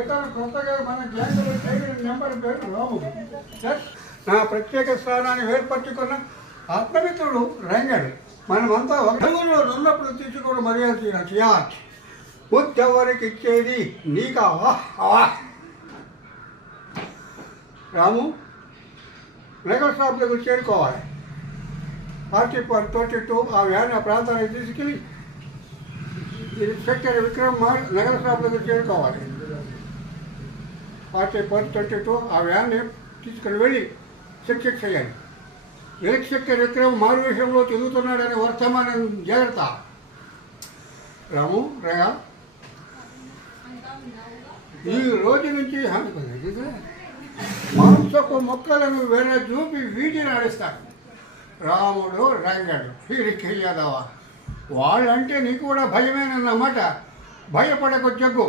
ఇతను కొత్తగా మన గ్యాంగ్లో చేరిన నెంబర్ పేరు రాము. నా ప్రత్యేక స్థానాన్ని ఏర్పరచుకున్న ఆత్మమిత్రుడు రంగడు. మనమంతా ఒక ఊళ్ళో ఉన్నప్పుడు తీసుకోవడం మర్యాద చేయాలి. ఎవరికి ఇచ్చేది నీకా? రాము, మెడికల్ షాప్ దగ్గర చేరుకోవాలి. పార్టీ 22 ఆ వ్యాన్ ఆ ప్రాంతానికి తీసుకెళ్ళి ఇన్స్పెక్టర్ విక్రమ్ నగర షాప్ దగ్గర చేరుకోవాలి. పార్టీ 22 ఆ వ్యాన్ని తీసుకుని వెళ్ళి చెక్ చేయాలి. ఇన్స్పెక్టర్ విక్రమ్ మారువేషంలో తిరుగుతున్నాడనే వర్తమానం జాగ్రత్త. రాము, రేగా, ఈ రోజు నుంచి మాంసపు మొక్కలను వేరే చూపి వీటిని ఆడిస్తాడు. రాముడు రంగడు వీరికి యాదవ వాళ్ళంటే నీకు కూడా భయమేనన్నమాట. భయపడకు జగ్గు.